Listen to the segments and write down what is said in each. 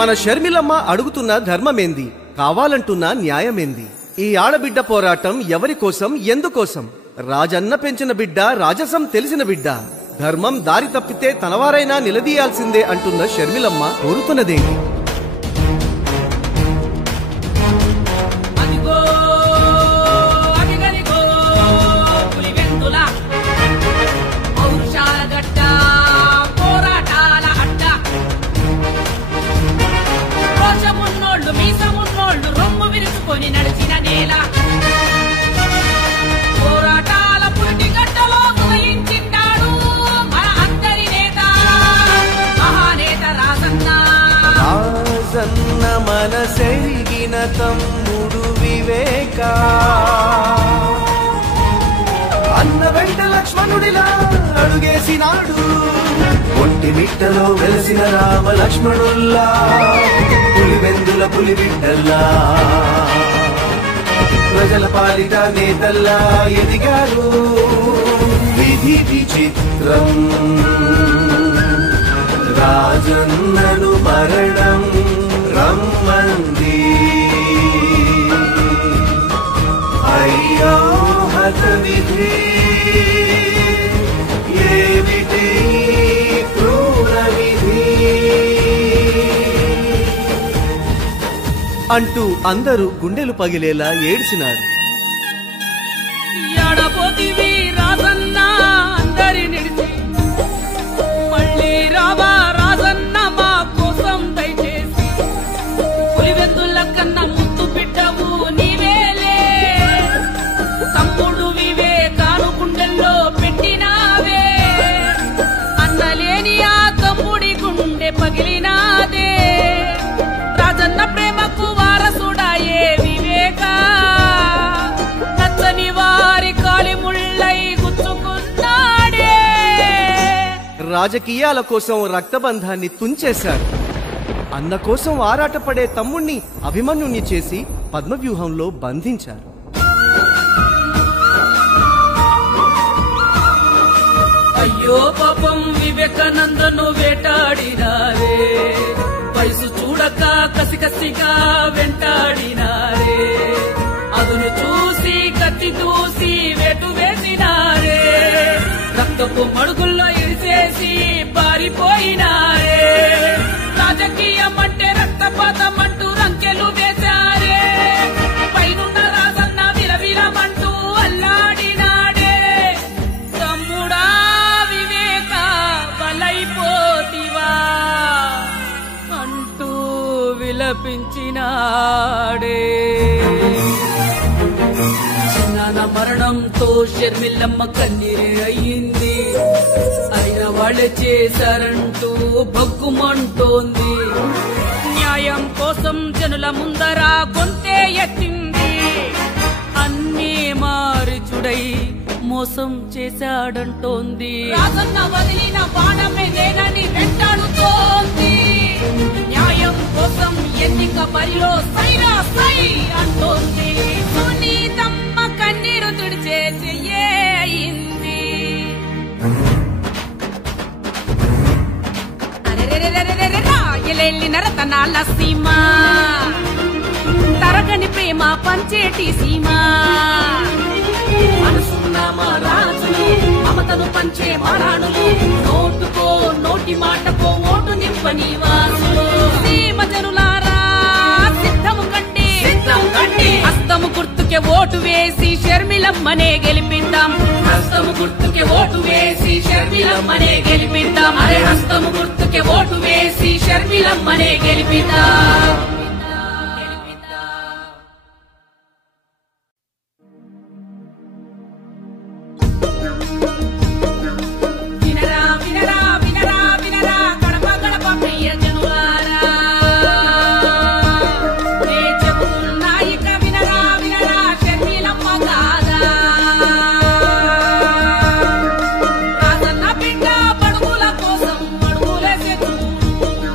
మన షర్మిలమ్మ అడుగుతున్న ధర్మమేంది, కావాలంటున్న న్యాయమేంది? ఈ ఆడబిడ్డ పోరాటం ఎవరి కోసం, ఎందుకోసం? రాజన్న పెంచిన బిడ్డ, రాజసం తెలిసిన బిడ్డ, ధర్మం దారి తప్పితే తనవారైనా నిలదీయాల్సిందే అంటున్న షర్మిలమ్మ కోరుతున్నదేంటి? నడిచిన నేల పోరాటాల పుట్టి గట్టలో ఉదయించిండాడు మన అందరి నేత, మహానేత రాజన్న. రాజన్న మనసెరిగిన తమ్ముడు వివేక, అన్న వెంట లక్ష్మణుడిలా అడుగేసినాడు. ఒంటి మిట్టలో వెలసిన రామ లక్ష్మణుల్లా, పులివెందుల పులిబిడ్డల్లా, ప్రజల పాలిట నేతల్లా ఎదిగారు. విధి విచిత్రం, రాజన్నను మరణం రమ్మంది. అయ్యో హత విధి, ఏమిటి క్రూర విధి అంటూ అందరూ గుండెలు పగిలేలా ఏడ్చినారు. ఎడపోతివి రాజన్న అందరి నిడిచి, మళ్ళీ రావా రాజన్న మా కోసం దయచేసి. పులివెందుల కన్నా ముద్దు బిడ్డవు నీవేలే, తమ్ముడు వివేకాను గుండెల్లో పెట్టినావే. అన్నలేని ఆ తమ్ముడి గుండె పగిలినాదే, రాజన్న ప్రేమకు వారసుడాయే వివేక. నచ్చని వారి కాలి ముళ్ళై గుచ్చుకున్నాడే. రాజకీయాల కోసం రక్తబంధాన్ని తుంచేశారు. అన్న కోసం ఆరాటపడే తమ్ముణ్ణి అభిమన్యుణ్ణి చేసి పద్మవ్యూహంలో బంధించారు. అయ్యో పాపం వివేకానందను వేటాడినారే, వయసు చూడక కసికసిగా వెంటాడినారే. అదును చూసి కత్తి దూసి వేటు వేసినారే, రక్తపు మడుగుల్లో ఇరిసేసి పారిపోయినారే. రాజకీయం అంటే రక్తపాతం అంటూ రంకెలు వేశారే, పైనున్న రాజన్న విలవిలమంటూ అల్లాడినాడే. తమ్ముడా వివేక బలైపోతివా అంటూ విలపించినాడే. చిన్నాన మరణంతో షర్మిలమ్మ కన్నీరే అయ్యింది, అయిన వాళ్ళే చేశారంటూ భగ్గుమంటోంది. న్యాయం కోసం జనుల ముందర గొంతే ఎత్తింది, అన్నీ మారిచుడై మోసం చేశాడంటోంది. రాజన్న వదిలిన బాణమేదేనని వెంటాడుతోంది, న్యాయం కోసం ఎన్నిక బరిలో సైరా సై అంటోంది. సునీతమ్మ కన్నీరు తుడిచే చెయ్యే అయింది. రాయలెల్లిన రతనాల సీమ, తరగని ప్రేమ పంచేటి సీమ. మనసున్న మా రాజులు, మమతను పంచే మారాణులు, నోటుకో నోటి మాటకో ఓటు నింపని వాసులు. సీమ జనులారా సిద్ధము కండి, హస్తము గుర్తుకే ఓటు వేసి షర్మిలమ్మనే గెలిపిద్దాం. హస్తము గుర్తుకే ఓటు వేసి షర్మిలమ్మనే గెలిపిద్దాం. అరే హస్తము గుర్తుకే ఓటు వేసి షర్మిలమ్మనే గెలిపిద్దాం. వినరా వినరా వినరా వినరా గడప గడప ప్రియ జనులారా, నే చెబుతున్నా ఇక వినరా వినరా షర్మిలమ్మ గాథ. రాజన్న బిడ్డ బడుగుల కోసం అడుగులేసే చూడు,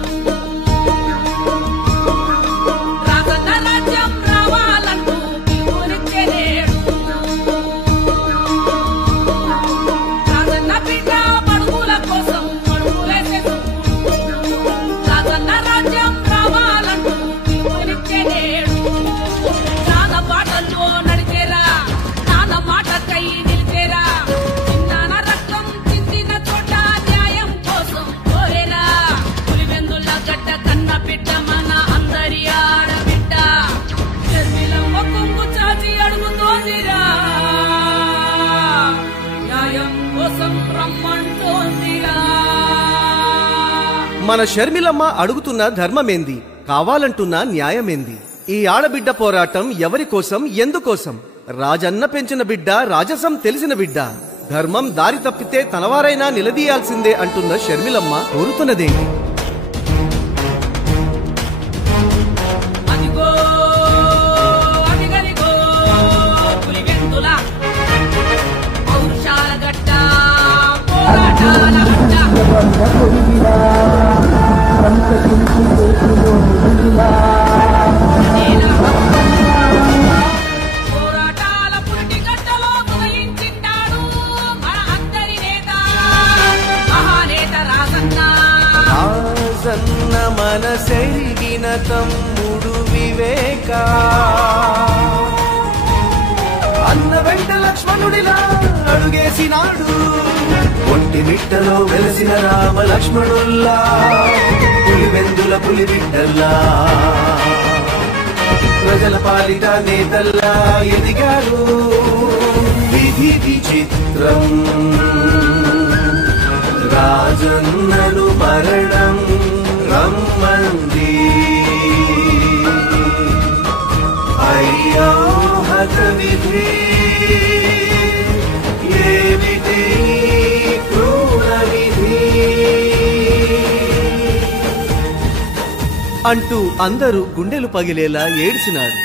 మన షర్మిలమ్మ అడుగుతున్న ధర్మమేంది, కావాలంటున్న న్యాయమేంది? ఈ ఆడబిడ్డ పోరాటం ఎవరి కోసం, ఎందుకోసం? రాజన్న పెంచిన బిడ్డ, రాజసం తెలిసిన బిడ్డ. ధర్మం దారి తప్పితే తనవారైనా నిలదీయాల్సిందే అంటున్న షర్మిలమ్మ కోరుతున్నదేంటి? అదిగో అదిగదిగో పులివెందుల పౌరుషాల గడ్డ, పోరాటాల గడ్డ. పోరాటాల పురిటి గడ్డలో ఉదయించిండాడు మన అందరి నేత, మహానేత రాజన్న. రాజన్న మనసెరిగిన తమ్ముడు వివేక, అన్న వెంట లక్ష్మణుడిలా అడుగేసినాడు. ఒంటి మిట్టలో వెలసిన రామ లక్ష్మణుల్లా, పులివెందుల పులిబిడ్డల్లా, ప్రజల పాలిట నేతల్లా ఎదిగారు. విధి విచిత్రం, రాజన్నను మరణం రమ్మంది. అయ్యో హత విధి, ఏమిటి క్రూర విధి అంటూ అందరూ గుండెలు పగిలేలా ఏడ్చినారు.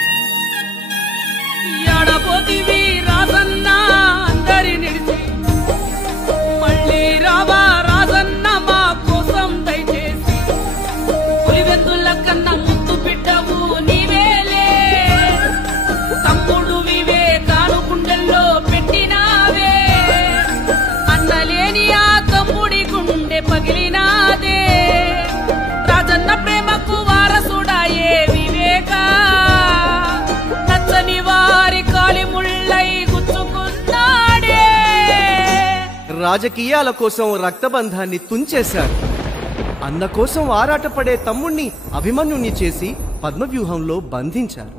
ఎడపోతివి రాజన్న అందరి నిడిచి, మళ్ళీ రావా రాజన్న మా కోసం దయచేసి. పులివెందుల కన్నా ముద్దు బిడ్డవు నీవేలే, తమ్ముడు వివేకాను గుండెల్లో పెట్టినావే. అన్నలేని ఆ తమ్ముడి గుండె పగిలినాదే, రాజన్న ప్రేమకు వారసుడాయే వివేక. నచ్చని వారి కాలి ముళ్ళై గుచ్చుకున్నాడే. రాజకీయాల కోసం రక్తబంధాన్ని తుంచేశారు. అన్న కోసం ఆరాటపడే తమ్ముణ్ణి అభిమన్యుణ్ణి చేసి పద్మవ్యూహంలో బంధించారు.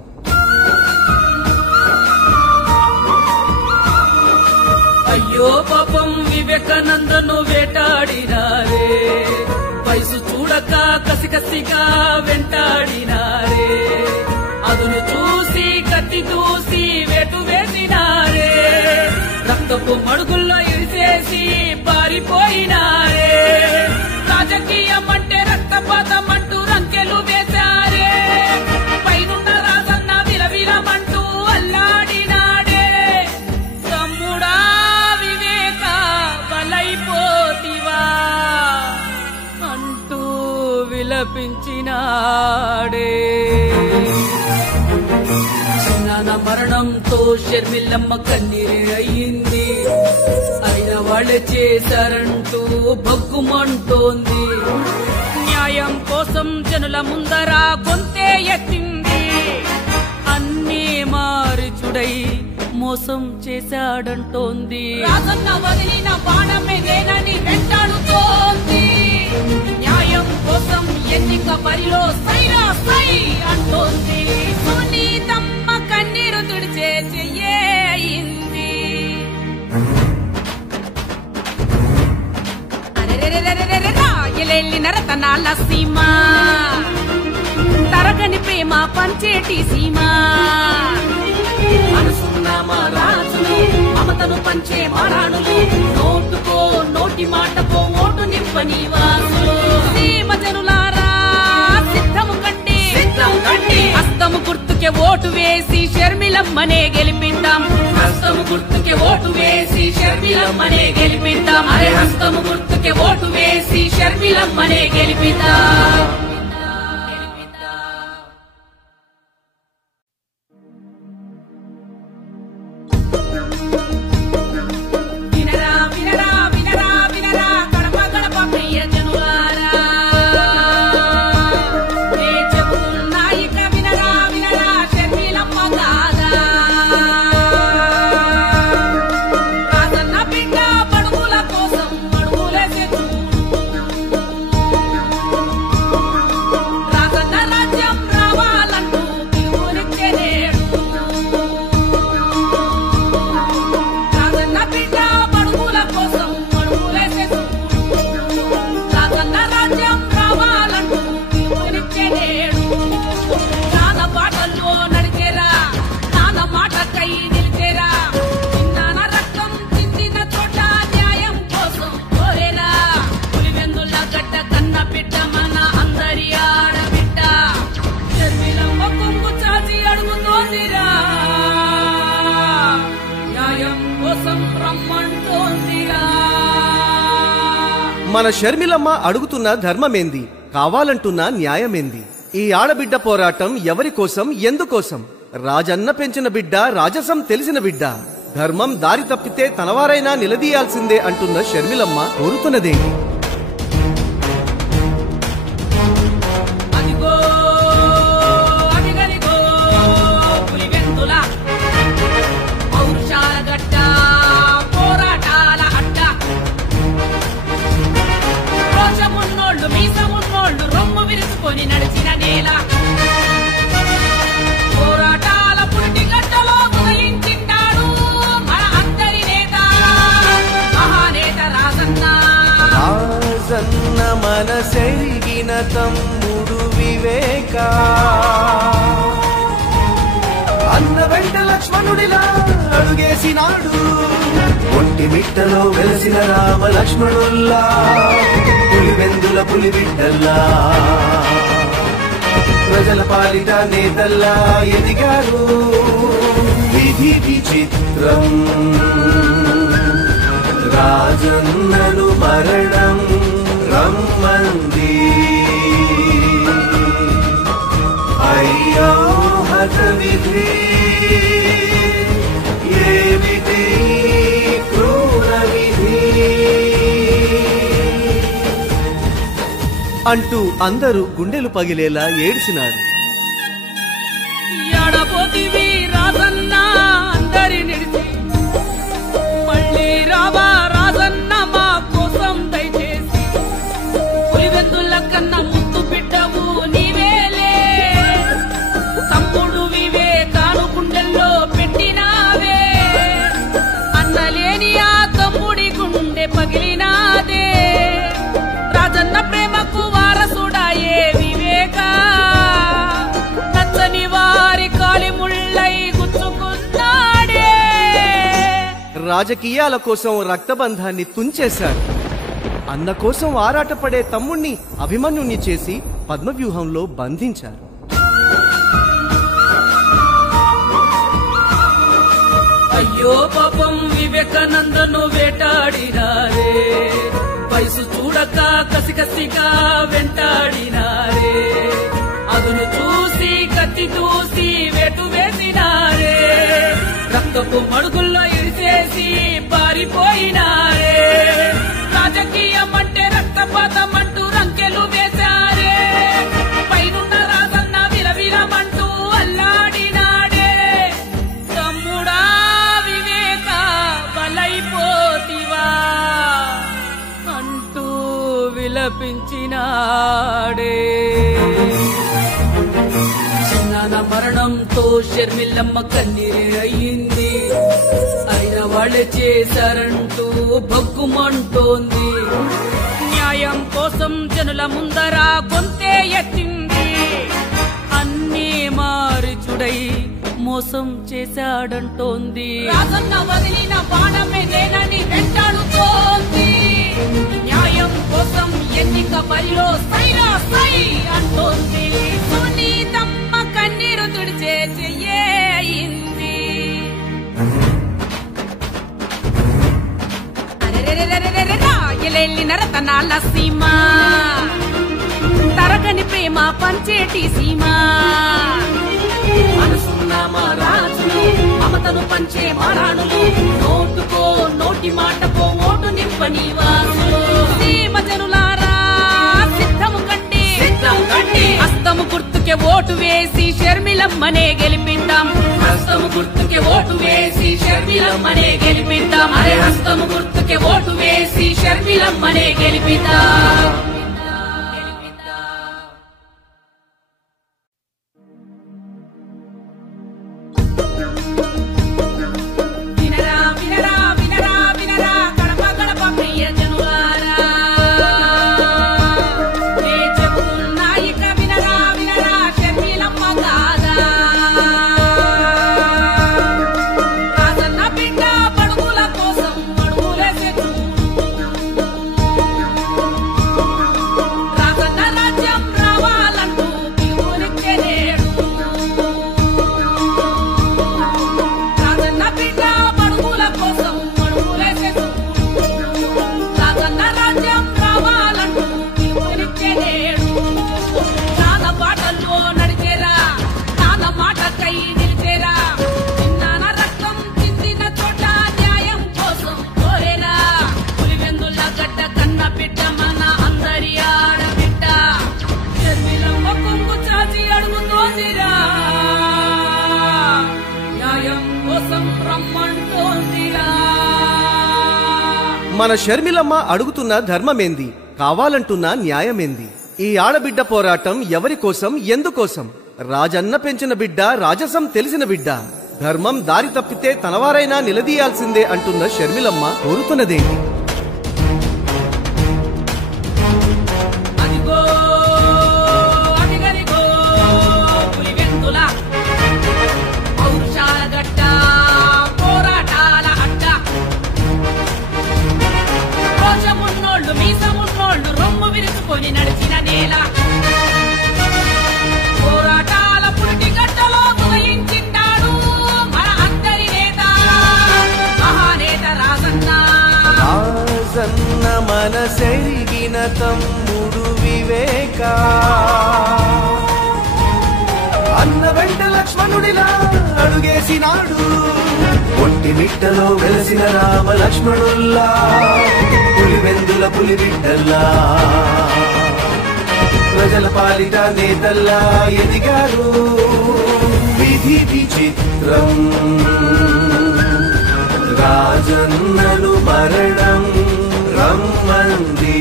అయ్యో పాపం వివేకానందను వేటాడినారే, వయసు చూడక కసికసిగా వెంటాడినారే. అదును చూసి కత్తి దూసి వేటు వేసినారే, రక్తపు మడుగుల్లో ఇరిసేసి పారిపోయినారే. రాజకీయం అంటే రక్తపాతం అంటూ రంకెలు వేశారే, పైనున్న రాజన్న విలవిలమంటూ అల్లాడినాడే. తమ్ముడా వివేక బలైపోతివా అంటూ విలపించినాడే. చిన్నాన మరణంతో షర్మిలమ్మ కన్నీరే అయ్యింది, అయిన వాళ్ళే చేశారంటూ భగ్గుమంటోంది. న్యాయం కోసం జనుల ముందర గొంతే ఎత్తింది, అన్నీ మారిచుడై మోసం చేశాడంటోంది. రాజన్న వదిలిన బాణమేదేనని వెంటాడుతోంది, న్యాయం కోసం ఎన్నిక బరిలో సైరా సై అంటోంది. సునీతమ్మ కన్నీరు తుడిచే చెయ్యింది. రాయలెల్లిన రతనాల సీమ, తరగని ప్రేమ పంచేటి సీమ. మనసున్న మా రాజులు, మమతను పంచే మారాణులు, నోటుకో నోటి మాటకో ఓటు నింపని వాసులు. సీమ జనులారా సిద్ధము కండి, హస్తము గుర్తుకే ఓటు వేసి షర్మిలమ్మనే గెలిపిద్దాం. హస్తము గుర్తుకే ఓటు వేసి షర్మిలమ్మనే గెలిపిద్దాం. అరే హస్తము గుర్తుకే ఓటు వేసి షర్మిలమ్మనే గెలిపిద్దాం. వినరా వినరా వినరా వినరా గడప గడప ప్రియ జనులారా, నే చెబుతున్నా ఇక వినరా వినరా షర్మిలమ్మ గాథ. రాజన్న బిడ్డ బడుగుల కోసం అడుగులేసే చూడు, మన షర్మిలమ్మ అడుగుతున్న ధర్మమేంది, కావాలంటున్న న్యాయమేంది? ఈ ఆడబిడ్డ పోరాటం ఎవరి కోసం, ఎందుకోసం? రాజన్న పెంచిన బిడ్డ, రాజసం తెలిసిన బిడ్డ. ధర్మం దారి తప్పితే తనవారైనా నిలదీయాల్సిందే అంటున్న షర్మిలమ్మ కోరుతున్నదేంటి? నడిచిన నేల పోరాటాల పుట్టి గడ్డలో ఉదయించింటాడు మన అందరి నేత, మహానేత రాజన్న. రాజన్న మనసెరిగిన తమ్ముడు వివేక, అన్న వెంట లక్ష్మణుడిలా అడుగేసినాడు. ఒంటి మిట్టలో వెలసిన రామ లక్ష్మణుల్లా, పులివెందుల పులిబిడ్డల్లా, ప్రజల పాలిట నేతల్లా ఎదిగారు. విధి విచిత్రం, రాజన్నను మరణం రమ్మంది. అయ్యో హత విధి, ఏమిటి క్రూర విధి అంటూ అందరూ గుండెలు పగిలేలా ఏడ్చినారు. ఎడపోతివి రాజన్న అందరి నిడిచి, మళ్ళీ రావా రాజన్న మా కోసం దయచేసి. పులివెందుల కన్నా ముద్దు బిడ్డవు నీవేలే, తమ్ముడు వివేకాను గుండెల్లో పెట్టినావే. అన్నలేని ఆ తమ్ముడి గుండె పగిలినాదే, రాజన్న ప్రేమకు వారసుడాయే వివేక. నచ్చని వారి కాలి ముళ్ళై గుచ్చుకున్నాడే. రాజకీయాల కోసం రక్తబంధాన్ని తుంచేశారు. అన్న కోసం ఆరాటపడే తమ్ముణ్ణి అభిమన్యుణ్ణి చేసి పద్మవ్యూహంలో బంధించారు. అయ్యో పాపం వివేకానందను వేటాడినారే, వయసు చూడక కసికసిగా వెంటాడినారే. అదును చూసి కత్తి దూసి వేటు వేసినారే, రక్తపు మడుగుల్లో ఇడిచేసి పారిపోయినారే. రాజకీయం అంటే రక్తపాతం అంటూ రంకెలు వేశారే, పైనున్న రాజన్న విలవిలమంటూ అల్లాడినాడే. తమ్ముడా వివేక బలైపోతివా అంటూ విలపించినాడే. చిన్నాన మరణంతో షర్మిలమ్మ కన్నీరే అయ్యింది. అయిన వాళ్ళే చేశారంటూ భగ్గుమంటోంది. న్యాయం కోసం జనుల ముందర గొంతే ఎత్తింది. అన్నీ మారిచుడై మోసం చేశాడంటోంది. రాజన్న వదిలిన బాణమే నేనని వెంటాడుతోంది. న్యాయం కోసం ఎన్నిక బరిలో సైరా సై అంటోంది. సునీతమ్మ కన్నీరు తుడిచే చెయ్యింది. రాయలెల్లి నరతనాల సీమ, తరగని ప్రేమ పంచేటి సీమ. మనసున్న మా రాజులు, మమతను పంచే మారాణులు, నోటుకో నోటి మాటకో ఓటు నింపని వాసులు. సీమ జనులారా సిద్ధము కండి, హస్తము గుర్తుకే ఓటు వేసి షర్మిలమ్మనే గెలిపిద్దాం. హస్తము గుర్తుకే ఓటు వేసి షర్మిలమ్మనే గెలిపిద్దాం. అరే హస్తము గుర్తుకే ఓటు వేసి షర్మిలమ్మనే గెలిపిద్దాం. వినరా వినరా వినరా వినరా గడప గడప ప్రియ జనులారా, నే చెబుతున్నా ఇక వినరా వినరా షర్మిలమ్మ గాథ. రాజన్న బిడ్డ బడుగుల కోసం అడుగులేసే చూడు. మన షర్మిలమ్మ అడుగుతున్న ధర్మమేంది, కావాలంటున్న న్యాయమేంది? ఈ ఆడబిడ్డ పోరాటం ఎవరి కోసం, ఎందుకోసం? రాజన్న పెంచిన బిడ్డ, రాజసం తెలిసిన బిడ్డ. ధర్మం దారి తప్పితే తనవారైనా నిలదీయాల్సిందే అంటున్న షర్మిలమ్మ కోరుతున్నదేంటి? నడిచిన నేల పోరాటాల పురిటి గడ్డలో ఉదయించింటాడు మన అందరి నేత, మహానేత రాజన్న. రాజన్న మనసెరిగిన తమ్ముడు వివేక, అన్న వెంట లక్ష్మణుడిలా అడుగేసినాడు. ఒంటి మిట్టలో వెలసిన రామ లక్ష్మణుల్లా, పులివెందుల పులిబిడ్డల్లా, ప్రజల పాలిట నేతల్లా ఎదిగారు. విధి విచిత్రం, రాజన్నను మరణం రమ్మంది.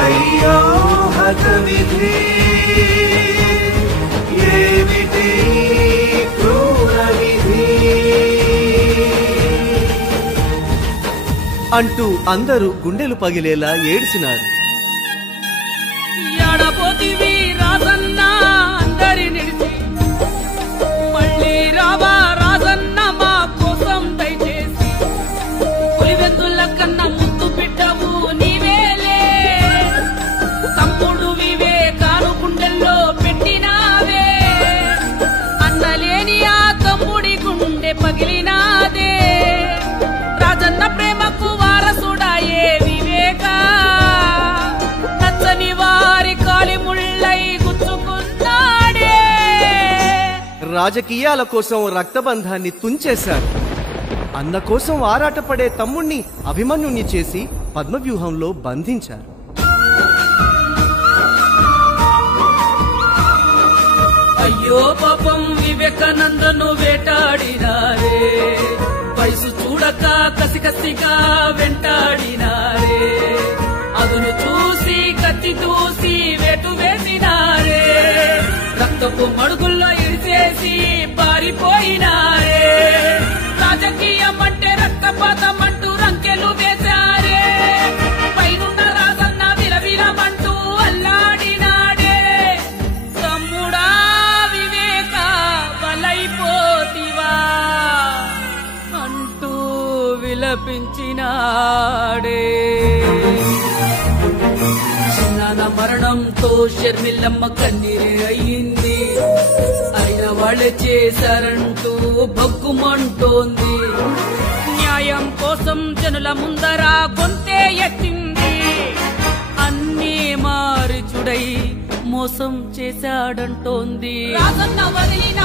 అయ్యో హత విధి, ఏమిటి క్రూర విధి అంటూ అందరూ గుండెలు పగిలేలా ఏడ్చినారు. ఎడపోతివి రాజన్న అందరి నిడిచి, మళ్ళీ రావా రాజన్న మా కోసం దయచేసి. పులివెందుల కన్నా ముద్దు బిడ్డవు నీవేలే, తమ్ముడు వివేకాను గుండెల్లో పెట్టినావే. అన్నలేని ఆ తమ్ముడి గుండె పగిలినాదే, రాజన్న ప్రేమకు వారసుడాయే వివేక. నచ్చని వారి కాలి ముళ్ళై గుచ్చుకున్నాడే. రాజకీయాల కోసం రక్తబంధాన్ని తుంచేశారు. అన్న కోసం ఆరాటపడే తమ్ముణ్ణి అభిమన్యుణ్ణి చేసి పద్మవ్యూహంలో బంధించారు. అయ్యో పాపం వివేకానందను వేటాడినారే, వయసు చూడక కసికసిగా వెంటాడినారే. అదును చూసి కత్తి దూసి వేటు వేసినారే, రక్తపు మడుగుల్లో ఇడిచేసి పారిపోయినారే. రాజకీయం అంటే రక్తపాతం అంటూ రంకెలు వేశారే, పైనున్న రాజన్న విలవిలమంటూ అల్లాడినాడే. తమ్ముడా వివేక బలైపోతివా అంటూ విలపించినాడే. చిన్నాన మరణంతో షర్మిలమ్మ కన్నీరే అయ్యింది, అయిన వాళ్ళే చేశారంటూ భగ్గుమంటోంది. న్యాయం కోసం జనుల ముందర గొంతే ఎత్తింది, అన్నీ మారిచుడై మోసం చేశాడంటోంది. రాజన్న వదిలిన